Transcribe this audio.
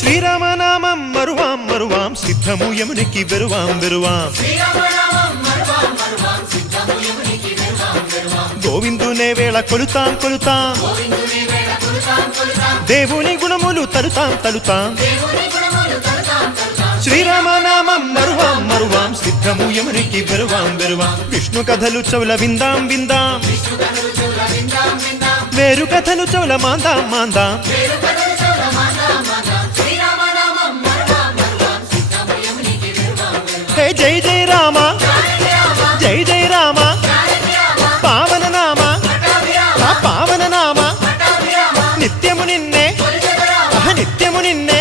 శ్రీరామనామం మరువాం మరువాం సిద్ధము యమునికి వెరువాం వెరువాం గోవిందునే వేళ కొలుతాం కొలుతాం దేవుని గుణములు తలుతాం తలుతాం శ్రీరామనామం మరువాం మరువాం సిద్ధము యమునికి వెరువాం వెరువాం విష్ణు కథలు చౌల విందాం విందాం వేరు కథలు చౌల మాందాం మాందాం హే జై జై రామ జై జై రామ పావన నామ పావన నామ నిత్యము నిన్నే నిత్యము నిన్నే